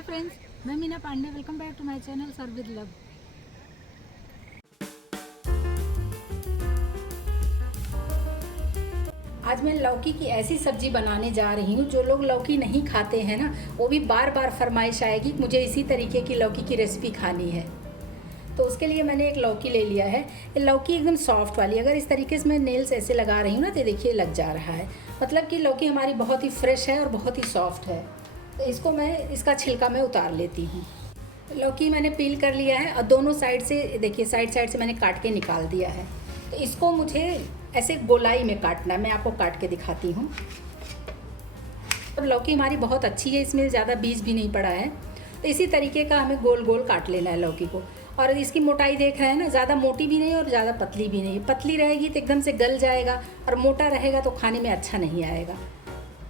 हाय friends, मैं Meena Pandey. Welcome back to my channel serve with love. आज मैं लौकी की ऐसी सब्जी बनाने जा रही हूँ जो लोग लौकी नहीं खाते हैं ना, वो भी बार बार फरमाइश आएगी मुझे इसी तरीके की लौकी की रेसिपी खानी है। तो उसके लिए मैंने एक लौकी ले लिया है। ये लौकी एकदम सॉफ्ट वाली, अगर इस तरीके से मैं नेल्स ऐसे लगा रही हूँ ना तो देखिए लग जा रहा है, मतलब कि लौकी हमारी बहुत ही फ्रेश है और बहुत ही सॉफ्ट है। तो इसको मैं इसका छिलका मैं उतार लेती हूँ। लौकी मैंने पील कर लिया है और दोनों साइड से देखिए साइड से मैंने काट के निकाल दिया है। तो इसको मुझे ऐसे गोलाई में काटना है, मैं आपको काट के दिखाती हूँ। और लौकी हमारी बहुत अच्छी है, इसमें ज़्यादा बीज भी नहीं पड़ा है। तो इसी तरीके का हमें गोल गोल काट लेना है लौकी को। और इसकी मोटाई देख रहे हैं ना, ज़्यादा मोटी भी नहीं और ज़्यादा पतली भी नहीं। पतली रहेगी तो एकदम से गल जाएगा और मोटा रहेगा तो खाने में अच्छा नहीं आएगा।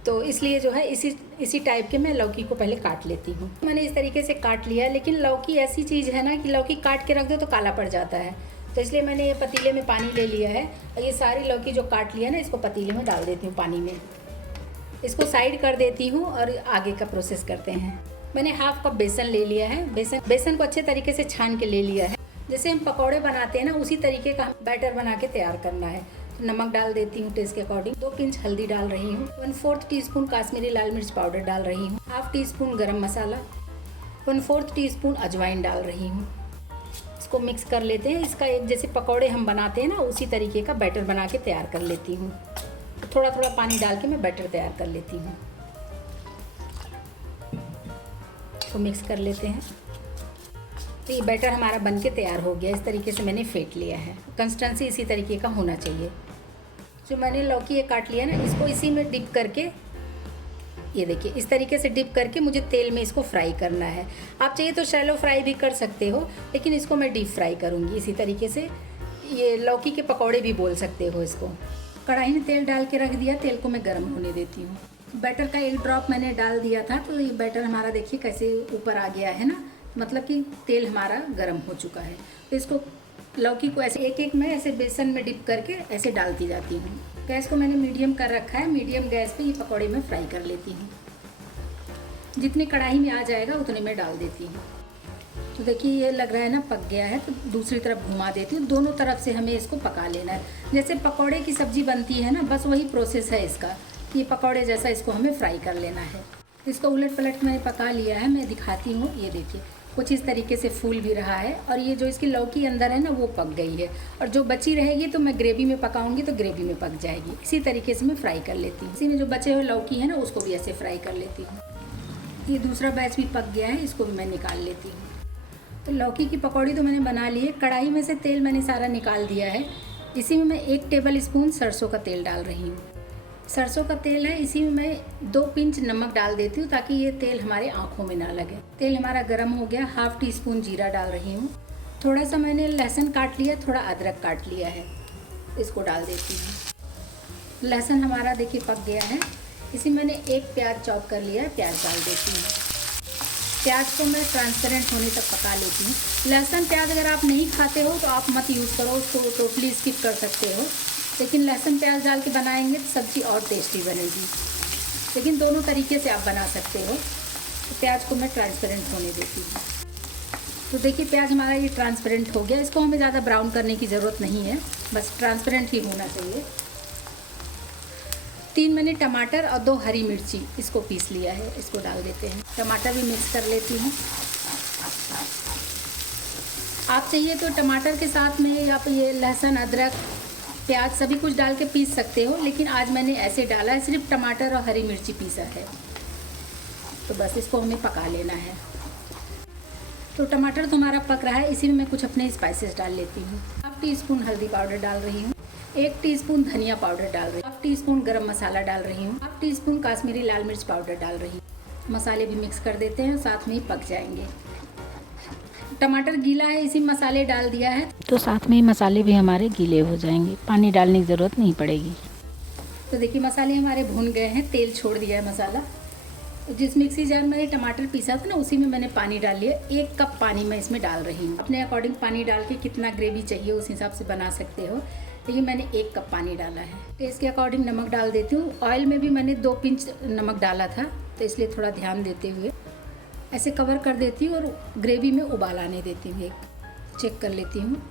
तो इसलिए जो है इसी टाइप के मैं लौकी को पहले काट लेती हूँ। मैंने इस तरीके से काट लिया है, लेकिन लौकी ऐसी चीज़ है ना कि लौकी काट के रख दो तो काला पड़ जाता है। तो इसलिए मैंने ये पतीले में पानी ले लिया है और ये सारी लौकी जो काट लिया है ना, इसको पतीले में डाल देती हूँ पानी में। इसको साइड कर देती हूँ और आगे का प्रोसेस करते हैं। मैंने हाफ कप बेसन ले लिया है। बेसन को अच्छे तरीके से छान के ले लिया है। जैसे हम पकौड़े बनाते हैं ना, उसी तरीके का बैटर बना के तैयार करना है। तो नमक डाल देती हूँ टेस्ट के अकॉर्डिंग। 2 पिंच हल्दी डाल रही हूँ। 1/4 टीस्पून काश्मीरी लाल मिर्च पाउडर डाल रही हूँ। हाफ टी स्पून गरम मसाला, 1/4 टीस्पून अजवाइन डाल रही हूँ। इसको मिक्स कर लेते हैं। इसका एक जैसे पकौड़े हम बनाते हैं ना, उसी तरीके का बैटर बना के तैयार कर लेती हूँ। थोड़ा थोड़ा पानी डाल के मैं बैटर तैयार कर लेती हूँ। इसको मिक्स कर लेते हैं। तो ये बैटर हमारा बनके तैयार हो गया। इस तरीके से मैंने फेंट लिया है। कंसिस्टेंसी इसी तरीके का होना चाहिए। जो मैंने लौकी ये काट लिया ना, इसको इसी में डिप करके, ये देखिए इस तरीके से डिप करके मुझे तेल में इसको फ्राई करना है। आप चाहिए तो शैलो फ्राई भी कर सकते हो, लेकिन इसको मैं डीप फ्राई करूँगी इसी तरीके से। ये लौकी के पकौड़े भी बोल सकते हो इसको। कढ़ाई में तेल डाल के रख दिया। तेल को मैं गर्म होने देती हूँ। बैटर का 1 ड्रॉप मैंने डाल दिया था, तो ये बैटर हमारा देखिए कैसे ऊपर आ गया है ना, मतलब कि तेल हमारा गर्म हो चुका है। तो इसको लौकी को ऐसे एक मैं ऐसे बेसन में डिप करके ऐसे डालती जाती हूँ। गैस को मैंने मीडियम कर रखा है। मीडियम गैस पे ये पकौड़े में फ्राई कर लेती हूँ। जितनी कढ़ाई में आ जाएगा उतने में डाल देती हूँ। तो देखिए ये लग रहा है ना पक गया है, तो दूसरी तरफ घुमा देती हूँ। दोनों तरफ से हमें इसको पका लेना है। जैसे पकौड़े की सब्ज़ी बनती है ना, बस वही प्रोसेस है इसका। ये पकौड़े जैसा इसको हमें फ्राई कर लेना है। इसको उलट पलट मैंने पका लिया है। मैं दिखाती हूँ। ये देखिए कुछ इस तरीके से फूल भी रहा है और ये जो इसकी लौकी अंदर है ना, वो पक गई है। और जो बची रहेगी तो मैं ग्रेवी में पकाऊंगी तो ग्रेवी में पक जाएगी। इसी तरीके से मैं फ्राई कर लेती हूँ। इसी में जो बचे हुए लौकी है ना, उसको भी ऐसे फ्राई कर लेती हूँ। ये दूसरा बैच भी पक गया है, इसको भी मैं निकाल लेती हूँ। तो लौकी की पकौड़ी तो मैंने बना ली है। कढ़ाई में से तेल मैंने सारा निकाल दिया है। इसी में मैं 1 टेबल स्पून सरसों का तेल डाल रही हूँ। सरसों का तेल है, इसी में मैं 2 पिंच नमक डाल देती हूँ ताकि ये तेल हमारे आँखों में ना लगे। तेल हमारा गर्म हो गया। हाफ टी स्पून जीरा डाल रही हूँ। थोड़ा सा मैंने लहसुन काट लिया, थोड़ा अदरक काट लिया है, इसको डाल देती हूँ। लहसुन हमारा देखिए पक गया है। इसी मैंने 1 प्याज चॉप कर लिया है, प्याज डाल देती हूँ। प्याज को मैं ट्रांसपेरेंट होने तक पका लेती हूँ। लहसुन प्याज अगर आप नहीं खाते हो तो आप मत यूज़ करो, उसको टोटली स्किप कर सकते हो। लेकिन लहसुन प्याज डाल के बनाएंगे तो सब्ज़ी और टेस्टी बनेगी। लेकिन दोनों तरीके से आप बना सकते हो। तो प्याज को मैं ट्रांसपेरेंट होने देती हूँ। तो देखिए प्याज हमारा ये ट्रांसपेरेंट हो गया। इसको हमें ज़्यादा ब्राउन करने की ज़रूरत नहीं है, बस ट्रांसपेरेंट ही होना चाहिए। 3 मैंने टमाटर और 2 हरी मिर्ची इसको पीस लिया है, इसको डाल देते हैं। टमाटर भी मिक्स कर लेती हूँ। आप चाहिए तो टमाटर के साथ में आप ये लहसुन अदरक प्याज सभी कुछ डाल के पीस सकते हो, लेकिन आज मैंने ऐसे डाला है, सिर्फ टमाटर और हरी मिर्ची पीसा है। तो बस इसको हमें पका लेना है। तो टमाटर तो हमारा पक रहा है। इसी में मैं कुछ अपने स्पाइसेस डाल लेती हूँ। हाफ टी स्पून हल्दी पाउडर डाल रही हूँ। 1 टीस्पून धनिया पाउडर डाल रही हूँ। हाफ टी स्पून गरम मसाला डाल रही हूँ। हाफ टी स्पून काश्मीरी लाल मिर्च पाउडर डाल रही हूँ। मसाले भी मिक्स कर देते हैं, साथ में ही पक जाएंगे। टमाटर गीला है, इसी मसाले डाल दिया है तो साथ में ही मसाले भी हमारे गीले हो जाएंगे, पानी डालने की ज़रूरत नहीं पड़ेगी। तो देखिए मसाले हमारे भून गए हैं, तेल छोड़ दिया है मसाला। जिस मिक्सी जार में मैंने टमाटर पीसा था ना, उसी में मैंने पानी डाल लिया। 1 कप पानी मैं इसमें डाल रही हूँ। अपने अकॉर्डिंग पानी डाल के कितना ग्रेवी चाहिए उस हिसाब से बना सकते हो, लेकिन मैंने 1 कप पानी डाला है। टेस्ट के अकॉर्डिंग नमक डाल देती हूँ। ऑयल में भी मैंने 2 पिंच नमक डाला था, तो इसलिए थोड़ा ध्यान देते हुए ऐसे कवर कर देती हूँ और ग्रेवी में उबाल आने देती हूँ। एक चेक कर लेती हूँ,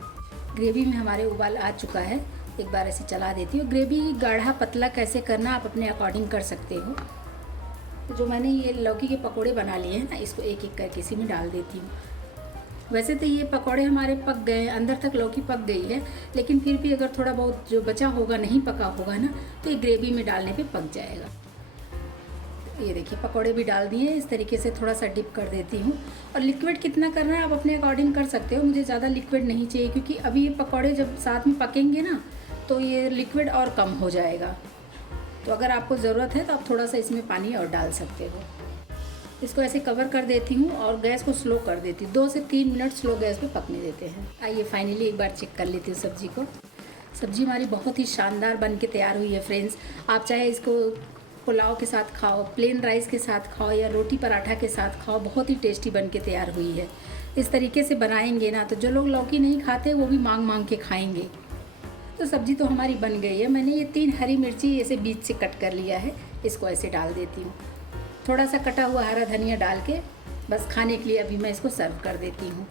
ग्रेवी में हमारे उबाल आ चुका है। एक बार ऐसे चला देती हूँ। ग्रेवी गाढ़ा पतला कैसे करना आप अपने अकॉर्डिंग कर सकते हो। तो जो मैंने ये लौकी के पकोड़े बना लिए हैं ना, इसको एक एक करके इसी में डाल देती हूँ। वैसे तो ये पकोड़े हमारे पक गए, अंदर तक लौकी पक गई है, लेकिन फिर भी अगर थोड़ा बहुत जो बचा होगा, नहीं पका होगा ना, तो ये ग्रेवी में डालने पे पक जाएगा। ये देखिए पकोड़े भी डाल दिए। इस तरीके से थोड़ा सा डिप कर देती हूँ। और लिक्विड कितना करना है आप अपने अकॉर्डिंग कर सकते हो। मुझे ज़्यादा लिक्विड नहीं चाहिए, क्योंकि अभी ये पकोड़े जब साथ में पकेंगे ना, तो ये लिक्विड और कम हो जाएगा। तो अगर आपको ज़रूरत है तो आप थोड़ा सा इसमें पानी और डाल सकते हो। इसको ऐसे कवर कर देती हूँ और गैस को स्लो कर देती हूँ। 2 से 3 मिनट स्लो गैस पे पकने देते हैं। आइए फाइनली एक बार चेक कर लेती हूँ सब्ज़ी को। सब्ज़ी हमारी बहुत ही शानदार बन के तैयार हुई है फ्रेंड्स। आप चाहे इसको पुलाव के साथ खाओ, प्लेन राइस के साथ खाओ या रोटी पराठा के साथ खाओ, बहुत ही टेस्टी बन के तैयार हुई है। इस तरीके से बनाएंगे ना, तो जो लोग लौकी नहीं खाते वो भी मांग मांग के खाएंगे। तो सब्ज़ी तो हमारी बन गई है। मैंने ये 3 हरी मिर्ची ऐसे बीच से कट कर लिया है, इसको ऐसे डाल देती हूँ। थोड़ा सा कटा हुआ हरा धनिया डाल के बस खाने के लिए अभी मैं इसको सर्व कर देती हूँ।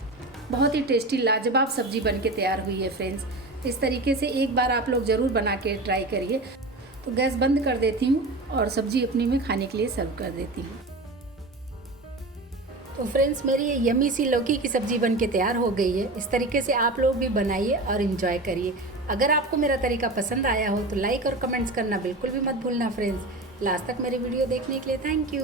बहुत ही टेस्टी लाजवाब सब्ज़ी बन के तैयार हुई है फ्रेंड्स। इस तरीके से एक बार आप लोग ज़रूर बना के ट्राई करिए। तो गैस बंद कर देती हूँ और सब्ज़ी अपनी में खाने के लिए सर्व कर देती हूँ। तो फ्रेंड्स मेरी ये यम्मी सी लौकी की सब्ज़ी बन के तैयार हो गई है। इस तरीके से आप लोग भी बनाइए और इन्जॉय करिए। अगर आपको मेरा तरीका पसंद आया हो तो लाइक और कमेंट्स करना बिल्कुल भी मत भूलना फ्रेंड्स। लास्ट तक मेरी वीडियो देखने के लिए थैंक यू।